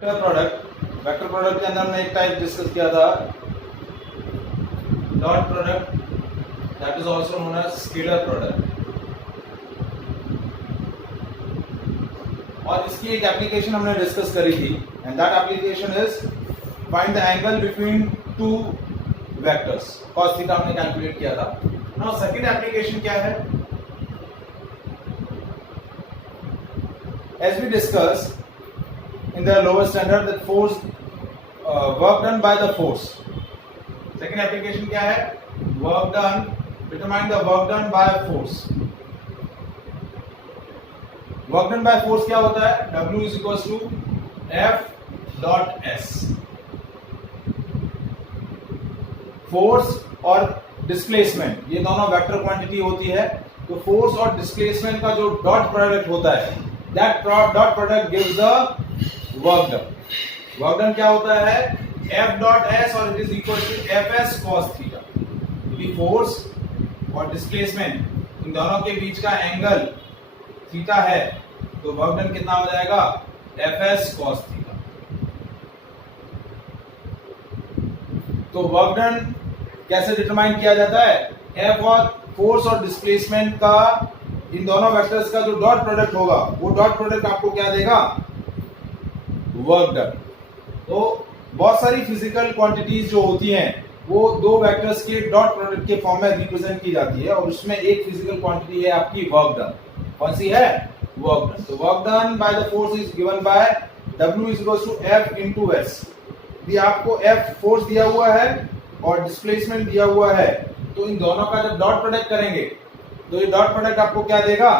Vector product के अंदर हमने एक टाइप डिस्कस किया था dot product, that is also known as scalar product. और इसकी एक एप्लीकेशन हमने डिस्कस करी थी and that application is find the angle between two vectors. cos theta हमने कैलकुलेट किया था। नाउ सेकंड एप्लीकेशन क्या है? As we discuss in the lower standard, that force work done by the force. Second application क्या है? Work done, determine the work done by force. Work done by force क्या होता है? W is equals to F dot S. Force और displacement ये दोनों vector quantity होती है। तो फोर्स और डिस्प्लेसमेंट का जो डॉट प्रोडक्ट होता है, that dot product gives the work done. Work done क्या होता है? F डॉट S और it is equal to Fs cos theta. यदि फोर्स और डिस्प्लेसमेंट इन दोनों के बीच का एंगल थीटा है तो वर्क डन कितना हो जाएगा? Fs cos theta. तो वर्क डन कैसे डिटरमाइन किया जाता है? F और फोर्स और डिस्प्लेसमेंट का इन दोनों वेक्टर्स का जो डॉट प्रोडक्ट होगा वो डॉट प्रोडक्ट आपको क्या देगा? Work done. तो बहुत सारी फिजिकल क्वांटिटीज जो होती हैं वो दो वेक्टर्स के डॉट प्रोडक्ट के फॉर्म में रिप्रेजेंट की जाती है और उसमें एक फिजिकल क्वांटिटी है आपकी वर्क डन। कौन सी है? Work done. तो work done by the force is given by W is equal to F into S। यदि आपको F फोर्स दिया हुआ है और डिस्प्लेसमेंट दिया हुआ है तो इन दोनों का जब डॉट प्रोडक्ट करेंगे तो ये डॉट प्रोडक्ट आपको क्या देगा?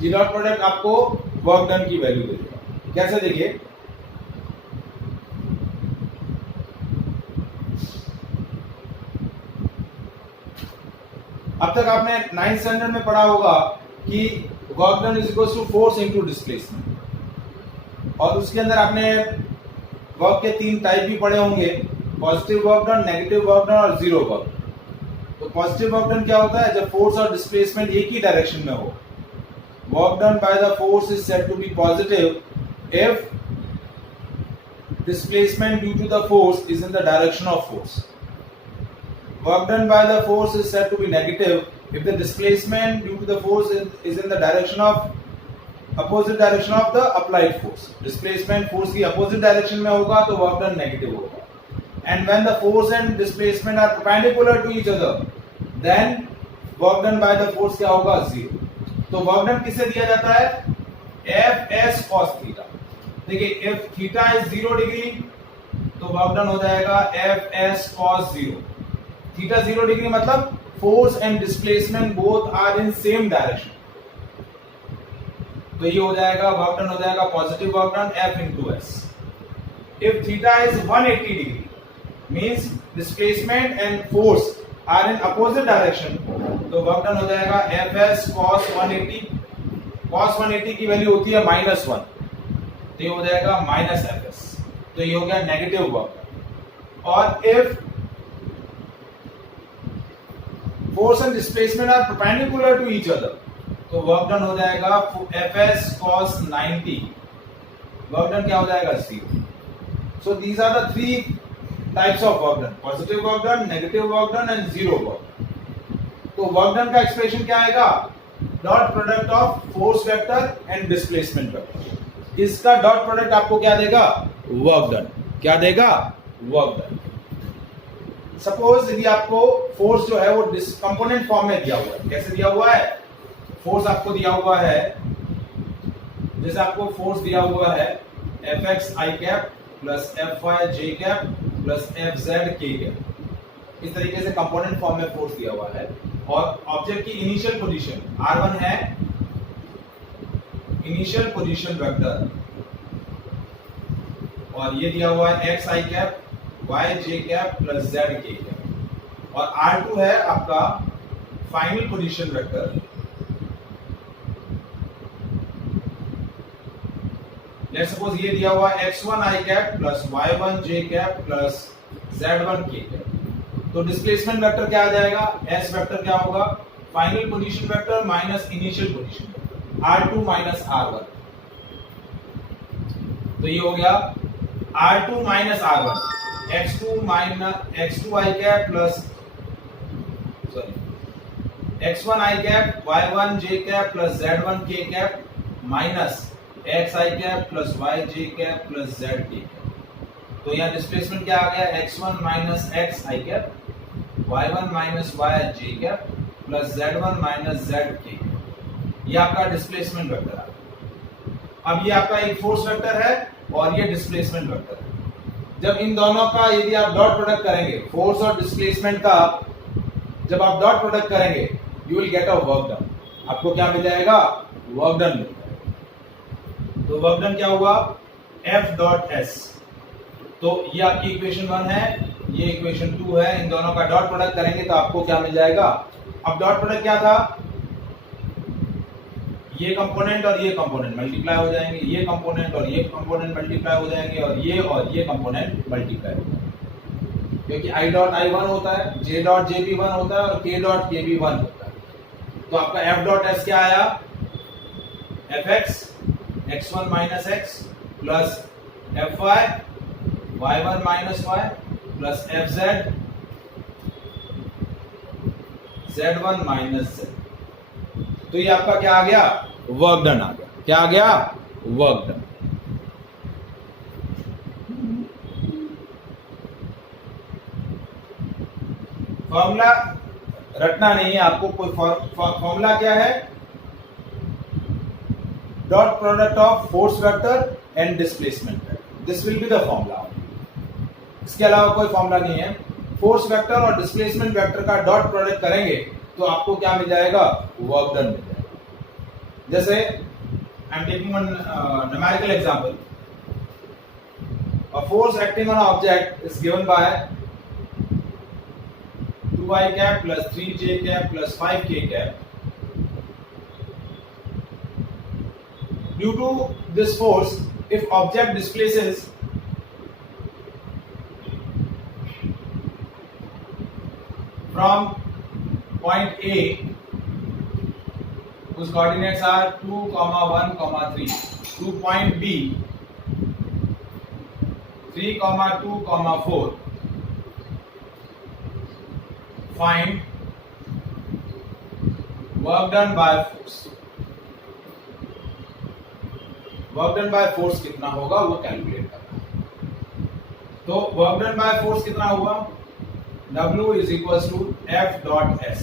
ये डॉट प्रोडक्ट आपको वर्क डन की वैल्यू देगा। कैसे? देखिए, अब तक आपने 9th स्टैंडर्ड में पढ़ा होगा कि work done is equal to force into displacement, और उसके अंदर आपने वर्क के तीन टाइप भी पढ़े होंगे, positive work done, negative work done और जीरो वर्क। तो पॉजिटिव वर्क डन क्या होता है? जब फोर्स और डिस्प्लेसमेंट एक ही डायरेक्शन में हो। Work done by the force is said to be positive if displacement due to the force is in the direction of force. Work done by the force is said to be negative if the displacement due to the force is in the direction of opposite direction of the applied force. Displacement force की opposite direction में होगा तो work done negative होगा. And when the force and displacement are perpendicular to each other, then work done by the force क्या होगा? zero. तो work done किससे दिया जाता है? Fs cos theta. देखिए, if थीटा इज 0 डिग्री तो वर्क डन हो जाएगा Fs cos 0। थीटा 0 डिग्री मतलब force and displacement both are in same direction, तो ये हो जाएगा वर्क डन हो जाएगा positive work done F into S। If theta is 180 degree means displacement and force are in opposite direction, तो work done हो जाएगा Fs cos 180। cos 180 की वैल्यू होती है -1, तो ये हो जाएगा -Fs। तो ये हो गया नेगेटिव वर्क। और if force and displacement are perpendicular to each other तो वर्क डन हो जाएगा Fs cos 90। वर्क डन क्या हो जाएगा? 0। So these are the three types of work done, positive work done, negative work done and zero work. तो work done का expression क्या आएगा? Dot product of force vector and displacement vector. इसका dot product आपको क्या देगा? Work done. क्या देगा? Work done. सपोज यदि आपको फोर्स जो है वो कंपोनेंट फॉर्म में दिया हुआ है। कैसे दिया हुआ है? फोर्स आपको दिया हुआ है, जैसे आपको फोर्स दिया हुआ है Fx i cap plus Fy j cap plus Fz k cap. इस तरीके से कंपोनेंट फॉर्म में फोर्स दिया हुआ है और ऑब्जेक्ट की इनिशियल पोजीशन r1 है, इनिशियल पोजीशन वेक्टर, और ये दिया हुआ है x i cap, y j cap plus z k cap, और r2 है आपका final position vector. Let's suppose ये दिया हुआ है x1 i cap plus y1 j cap plus z1 k cap. तो डिस्प्लेसमेंट वेक्टर क्या आ जाएगा? s वेक्टर क्या होगा? Final position vector minus initial position vector, r2 minus r1। तो ये हो गया R2 minus R1, X2 minus X2 I cap plus X1 I cap Y1 J cap plus Z1 K cap minus X I cap plus Y J cap plus Z K cap. तो यहाँ displacement क्या आ गया, X1 minus X I cap, Y1 minus Y J cap plus Z1 minus Z K। ये आपका displacement vector आ गया। अब ये आपका एक फोर्स वेक्टर है और ये डिस्प्लेसमेंट वेक्टर है। जब इन दोनों का यदि आप डॉट प्रोडक्ट करेंगे, फोर्स और डिस्प्लेसमेंट का जब आप डॉट प्रोडक्ट करेंगे, you will get a work done. आपको क्या मिल जाएगा, वर्क डन मिल जाएगा। तो वर्क डन क्या हुआ, F डॉट S। तो ये आपकी इक्वेशन 1 है, ये इक्वेशन 2 है। इन दोनों का डॉट प्रोडक्ट करेंगे तो आपको क्या मिल जाएगा। अब डॉट प्रोडक्ट क्या था, ये कंपोनेंट और ये कंपोनेंट मल्टीप्लाई हो जाएंगे, ये कंपोनेंट और ये कंपोनेंट मल्टीप्लाई हो जाएंगे, और ये कंपोनेंट मल्टीप्लाई हो जाएंगे, क्योंकि I डॉट I 1 होता है, J डॉट J भी 1 होता है और K डॉट K भी 1 होता है। तो आपका F डॉट S क्या आया, Fx x1 minus x plus Fy y1 minus y plus Fz z1 minus z। तो ये आपका क्या आ गया, वर्क डन आ गया। क्या आ गया, वर्क डन। फॉर्मूला रटना नहीं है आपको, कोई फॉर्मूला क्या है, dot product of force vector and displacement vector, this will be the formula. इसके अलावा कोई फॉर्मूला नहीं है। फोर्स वेक्टर और डिस्प्लेसमेंट वेक्टर का डॉट प्रोडक्ट करेंगे तो आपको क्या मिल जाएगा, वर्क डन मिल जाएगा। जैसे I am taking one numerical example, a force acting on object is given bye 2i cap plus 3j cap plus 5k cap. Due to this force, if object displaces from point A, whose coordinates are 2, 1, 3, to point B, 3, 2, 4, find work done by force। Work done by force कितना होगा वो calculate करना है। तो work done by force कितना हुआ, W is equal to F dot S।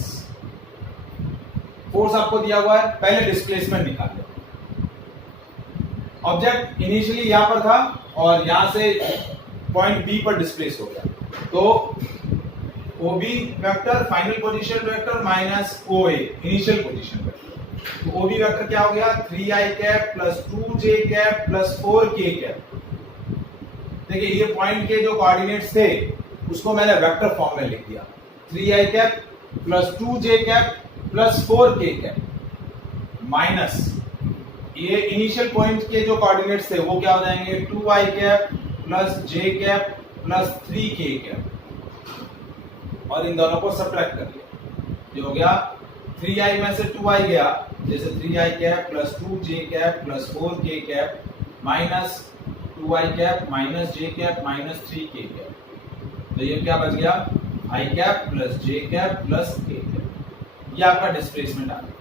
Force आपको दिया हुआ है, पहले डिस्प्लेसमेंट निकाल लो। ऑब्जेक्ट इनिशियली यहां पर था और यहां से पॉइंट B पर डिस्प्लेस हो गया, तो OB vector final position vector minus OA initial position vector. तो OB वेक्टर क्या हो गया, 3i cap plus 2j cap plus 4k cap. देखिए ये पॉइंट के जो कोऑर्डिनेट्स थे उसको मैंने वेक्टर फॉर्म में लिख दिया, 3i cap plus 2j cap plus 4k cap minus ये इनिशियल पॉइंट के जो कोऑर्डिनेट्स थे वो क्या हो जाएंगे, 2i cap plus j cap plus 3k cap, और इन दोनों को सब्ट्रैक्ट कर लिया। जो हो गया 3i में से 2i गया, जैसे 3i cap plus 2j cap plus 4k cap minus 2i cap minus j cap minus 3k cap. तो ये क्या बच गया, i cap plus j cap plus k cap. ये आपका डिस्प्लेसमेंट आ गया।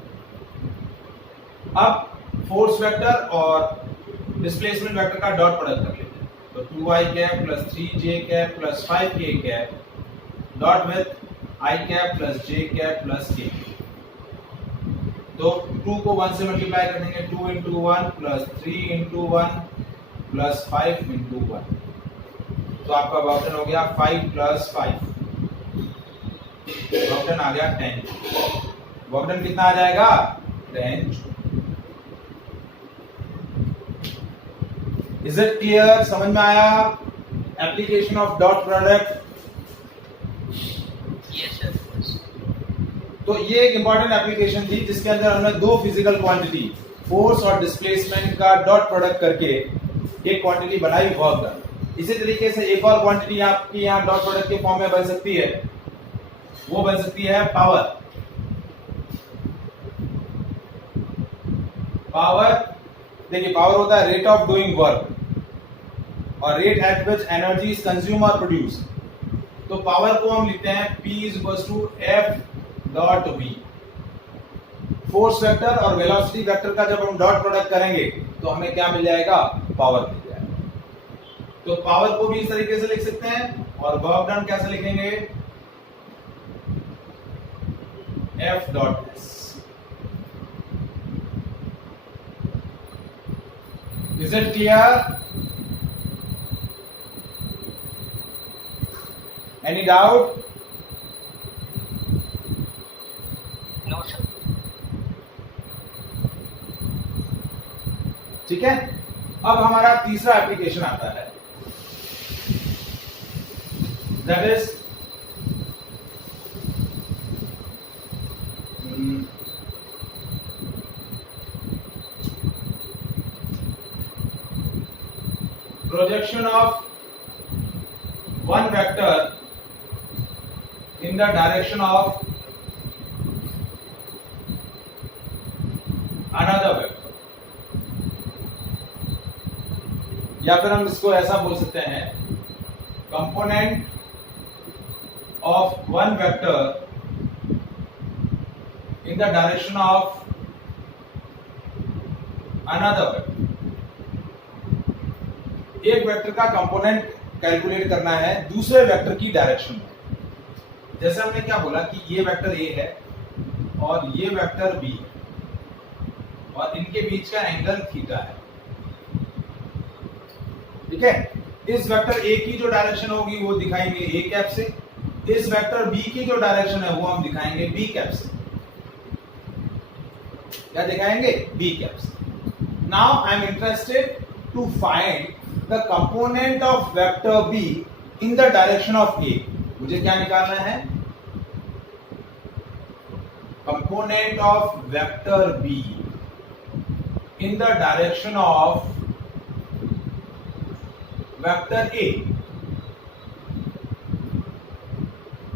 अब फोर्स वेक्टर और डिस्प्लेसमेंट वेक्टर का डॉट प्रोडक्ट कर लेते हैं। तो 2i cap plus 3j cap plus 5k cap dot with i cap plus j cap plus k। तो 2 को 1 से मल्टीप्लाई कर देंगे, 2 into 1 plus 3 into 1 plus 5 into 1। तो आपका वर्क डन हो गया 5 प्लस 5, वर्क डन आ गया 10। वर्क डन कितना आ जाएगा, 10। इज इट क्लियर, समझ में आया एप्लीकेशन ऑफ डॉट प्रोडक्ट। तो ये एक इंपॉर्टेंट एप्लीकेशन थी जिसके अंदर हमने दो फिजिकल क्वांटिटी फोर्स और डिस्प्लेसमेंट का डॉट प्रोडक्ट करके एक क्वांटिटी बनाई, वर्क डन। इसी तरीके से एक और क्वांटिटी आपकी यहाँ डॉट प्रोडक्ट के फॉर्म में बन सकती है, वो बन सकती है पावर। पावर देखिए, पावर होता है रेट ऑफ डूइंग वर्क, और rate at which energy is consume और प्रोड्यूस। तो पावर को हम लिखते हैं P is equal to F dot V। Force vector और वेलोसिटी वेक्टर का जब हम डॉट प्रोडक्ट करेंगे तो हमें क्या मिल जाएगा, पावर मिल जाएगा। तो पावर को भी इस तरीके से लिख सकते हैं और वर्क डन कैसे लिखेंगे, F dot S। Is it clear? Any doubt? No sir. ठीक है, अब हमारा तीसरा एप्लीकेशन आता है, that is projection of one vector in the direction of another vector, या फिर हम इसको ऐसा बोल सकते हैं, component of one vector in the direction of another vector. एक वेक्टर का कंपोनेंट कैलकुलेट करना है दूसरे वेक्टर की डायरेक्शन में। जैसे हमने क्या बोला कि ये वेक्टर A है और ये वेक्टर B है और इनके बीच का एंगल थीटा है। ठीक है, इस वेक्टर A की जो डायरेक्शन होगी वो दिखाएंगे A कैप से, इस वेक्टर B की जो डायरेक्शन है वो हम दिखाएंगे B कैप से। क्या दिखाएंगे? B कैप से। Now I am interested to find the component of vector B in the direction of A। मुझे क्या निकालना है? Component of vector B in the direction of vector A।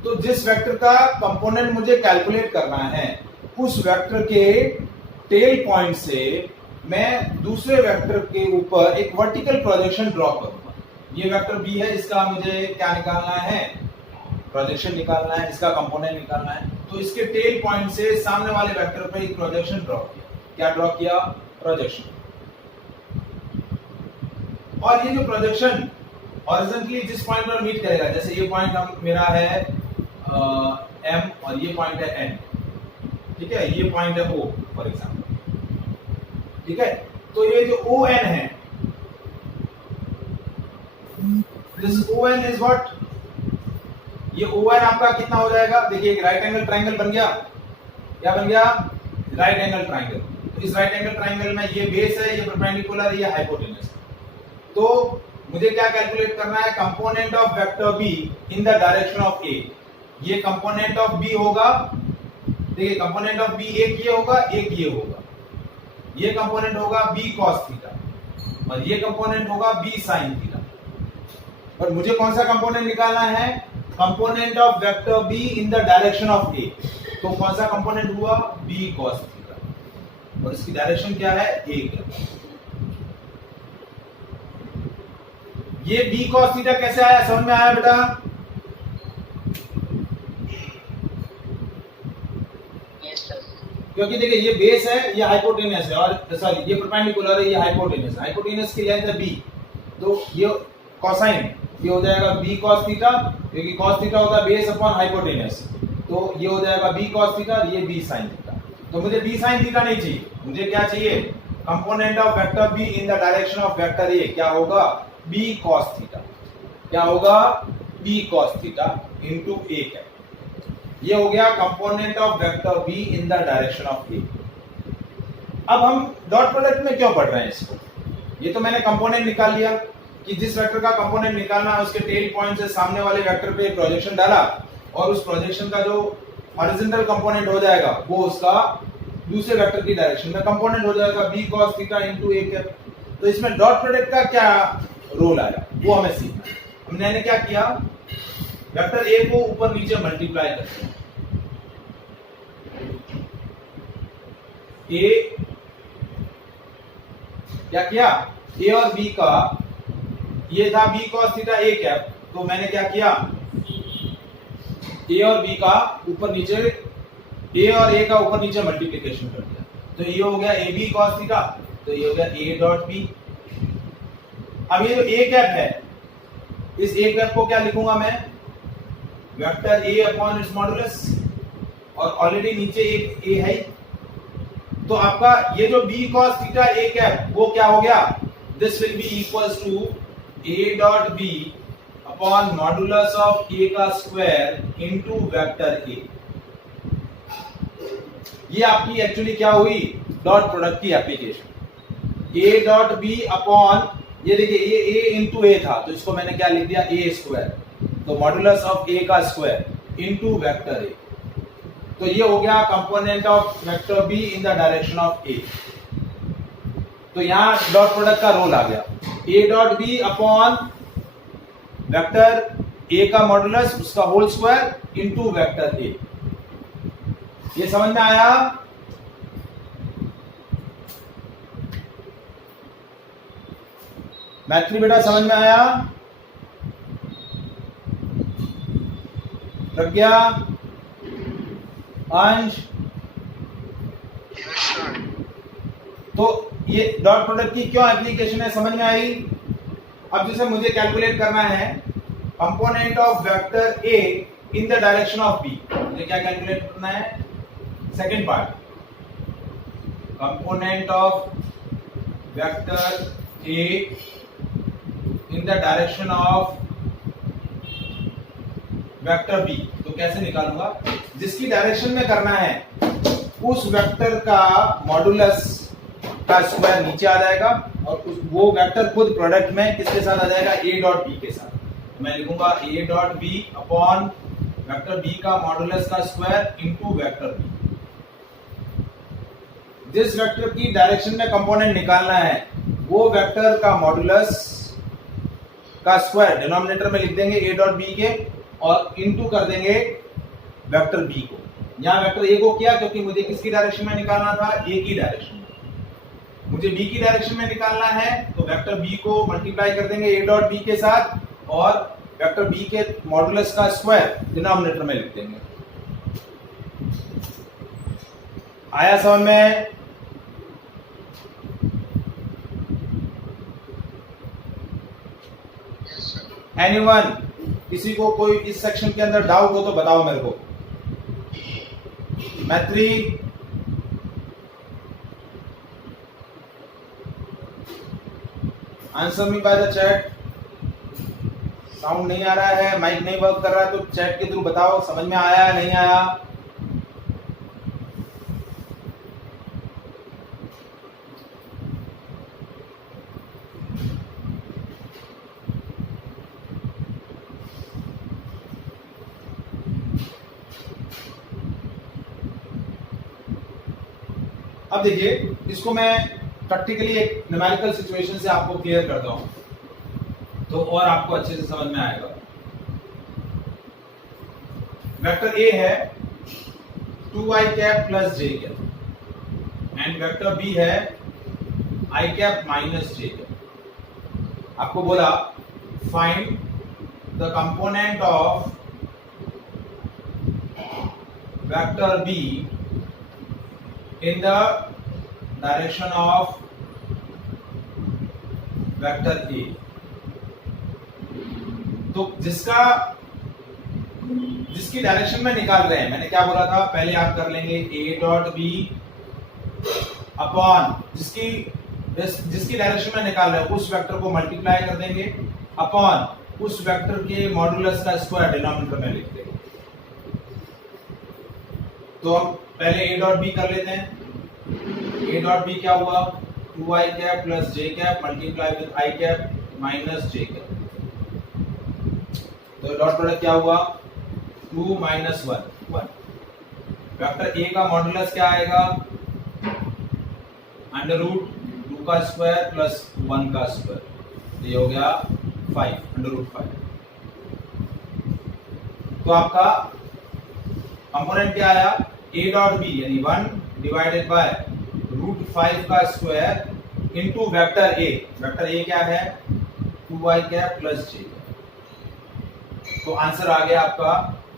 तो जिस वेक्टर का कंपोनेंट मुझे कैलकुलेट करना है उस वेक्टर के टेल पॉइंट से मैं दूसरे वेक्टर के ऊपर एक वर्टिकल प्रोजेक्शन ड्रॉ करूंगा। ये वेक्टर B है, इसका मुझे क्या निकालना है? प्रोजेक्शन निकालना है, इसका कंपोनेंट निकालना है। तो इसके टेल पॉइंट से सामने वाले वेक्टर पर एक प्रोजेक्शन ड्रॉ किया। क्या ड्रॉ किया? प्रोजेक्शन। और ये जो प्रोजेक्शन हॉरिजॉन्टली जिस पॉइंट पर मीट करेगा, जैसे ये पॉइंट हम मेरा है M और ये पॉइंट है N, ठीक है, ये पॉइंट है O फॉर एग्जाम्पल। ठीक है, तो ये जो ON है, दिस ON इज व्हाट? ये ON आपका कितना हो जाएगा? देखिए एक राइट एंगल ट्राइंगल बन गया। क्या बन गया? Right angle triangle. तो इस राइट एंगल ट्राइंगल में ये बेस है, ये परपेंडिकुलर है, ये हाइपोटेन्यूज है। तो मुझे क्या कैलकुलेट करना है? Component of vector B in the direction of A। ये कंपोनेंट ऑफ B होगा, देखिए कंपोनेंट ऑफ B एक ये होगा, एक ये होगा। ये कंपोनेंट होगा B cos थीटा और ये कंपोनेंट होगा B sin थीटा। और मुझे कौन सा कंपोनेंट निकालना है? Component of vector B in the direction of A। तो कौन सा कंपोनेंट हुआ? B cos थीटा और इसकी डायरेक्शन क्या है? A है। ये B cos थीटा कैसे आया? समझ में आया बेटा? क्योंकि देखिए ये बेस है, ये हाइपोटेनस है और सॉरी ये परपेंडिकुलर है, ये हाइपोटेनस। हाइपोटेनस की लेंथ है B, तो ये कोसाइन ये हो जाएगा B cos थीटा, क्योंकि cos थीटा होता है बेस अपॉन हाइपोटेनस, तो ये हो जाएगा B cos थीटा और ये B sin थीटा। तो मुझे B sin थीटा नहीं चाहिए, मुझे क्या चाहिए? Component of vector B in the direction of vector A। क्या होगा? B cos theta. क्या होगा? B cos theta into A cap. ये हो गया component of vector B in the direction of A। अब हम डॉट प्रोडक्ट में क्यों पढ़ रहे हैं इसको? ये तो मैंने कंपोनेंट निकाल लिया कि जिस वेक्टर का कंपोनेंट निकालना है उसके टेल पॉइंट से सामने वाले वेक्टर पे प्रोजेक्शन डाला और उस प्रोजेक्शन का जो हॉरिजॉन्टल कंपोनेंट हो जाएगा वो उसका दूसरे वेक्टर की डायरेक्शन में कंपोनेंट हो जाएगा B cos theta into A cap. तो इसमें डॉट प्रोडक्ट का क्या रोल आया वो हमें सीखना है। हमने क्या किया? वेक्टर A को ऊपर नीचे मल्टीप्लाई करते हैं। A क्या किया? A और B का ये था b cos theta a cap, तो मैंने क्या किया, a और b का ऊपर नीचे, a और a का ऊपर नीचे मल्टीप्लिकेशन कर दिया, तो ये हो गया ab cos थीटा, तो ये हो गया a डॉट b। अब ये जो a कैप है, इस a कैप को क्या लिखूंगा मैं, vector a upon its modulus, और ऑलरेडी नीचे एक a है, तो आपका ये जो b cos theta a cap वो क्या हो गया, this will be equals to a dot b upon modulus of a का स्क्वायर इनटू वेक्टर a। ये आपकी एक्चुअली क्या हुई, डॉट प्रोडक्ट की एप्लीकेशन। a डॉट b अपॉन, ये देखिए ये a इंटू a था, तो इसको मैंने क्या लिख दिया, a स्क्वायर, तो मॉडुलस ऑफ a का स्क्वायर इनटू वेक्टर a, तो ये हो गया component of vector b in the direction of a। तो यहां डॉट प्रोडक्ट का रोल आ गया, a dot b upon vector a का मॉडुलस उसका whole square into vector a। ये समझ में आया? मैथ्री बेटा समझ में आया? प्रज्ञा, अंश, तो ये डॉट प्रोडक्ट की क्यों एप्लीकेशन है, समझ में आई? अब जैसे मुझे कैलकुलेट करना है component of vector a in the direction of b, मुझे क्या कैलकुलेट करना है, second part, component of vector a in the direction of vector b। तो कैसे निकालूंगा, जिसकी डायरेक्शन में करना है उस वेक्टर का मॉडुलस का स्क्वायर नीचे आ जाएगा, और वो वेक्टर खुद प्रोडक्ट में किसके साथ आ जाएगा, a डॉट b के साथ। तो मैं लिखूंगा a dot b upon vector b का मॉडुलस का स्क्वायर इनटू वेक्टर b। जिस वेक्टर की डायरेक्शन में कंपोनेंट निकालना है वो वेक्टर का मॉडुलस का स्क्वायर डिनोमिनेटर में लिख देंगे a डॉट b के, और इनटू कर देंगे वेक्टर b को। यहां वेक्टर a को किया क्योंकि मुझे किसकी डायरेक्शन में निकालना था, a की डायरेक्शन में। मुझे b की डायरेक्शन में निकालना है तो वेक्टर b को मल्टीप्लाई कर देंगे a डॉट b के साथ, और वेक्टर b के मॉडुलस का स्क्वायर डिनोमिनेटर में लिख देंगे। आया समझ में? एनीवन, किसी को कोई इस सेक्शन के अंदर डाउट हो तो बताओ मेरे को। मैत्री, answer me by the chat. Sound नहीं आ रहा है, माइक नहीं वर्क कर रहा है, तो चैट के थ्रू बताओ समझ में आया नहीं आया। अब देखिए, इसको मैं प्रैक्टिकली एक न्यूमेरिकल सिचुएशन से आपको क्लियर करता हूं तो और आपको अच्छे से समझ में आएगा। वेक्टर a है 2i cap plus j cap, and vector b है i cap minus j cap. आपको बोला find the component of vector b in the direction of vector A। तो जिसकी डायरेक्शन में निकाल रहे हैं, मैंने क्या बोला था, पहले आप कर लेंगे a डॉट b अपॉन जिसकी डायरेक्शन में निकाल रहे हैं उस वेक्टर को मल्टीप्लाई कर देंगे अपॉन उस वेक्टर के मॉडुलस का स्क्वायर डिनोमिनेटर में लिख देंगे। तो हम पहले a डॉट b कर लेते हैं। a डॉट b क्या हुआ, 2i cap plus j cap multiply with i cap minus j cap. तो डॉट प्रोडक्ट क्या हुआ, 2 माइनस 1 1। वेक्टर a का मॉडुलस क्या आएगा, अंडर रूट 2 का स्क्वायर प्लस 1 का स्क्वायर, ये हो गया 5 अंडर रूट 5। तो आपका कंपोनेंट क्या आया, a डॉट b यानी 1 डिवाइडेड बाय रूट 5 का square into vector a। Vector a क्या है, 2y कैप प्लस j। तो आंसर आ गया आपका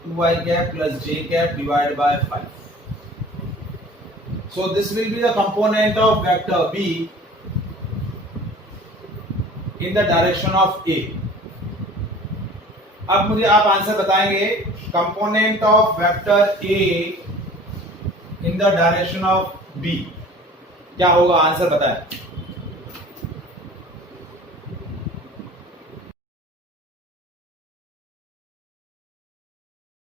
2y cap plus j cap divide by 5। So this will be the component of vector b in the direction of a। अब मुझे आप answer बताएंगे component of vector a in the direction of b क्या होगा, answer बताएं।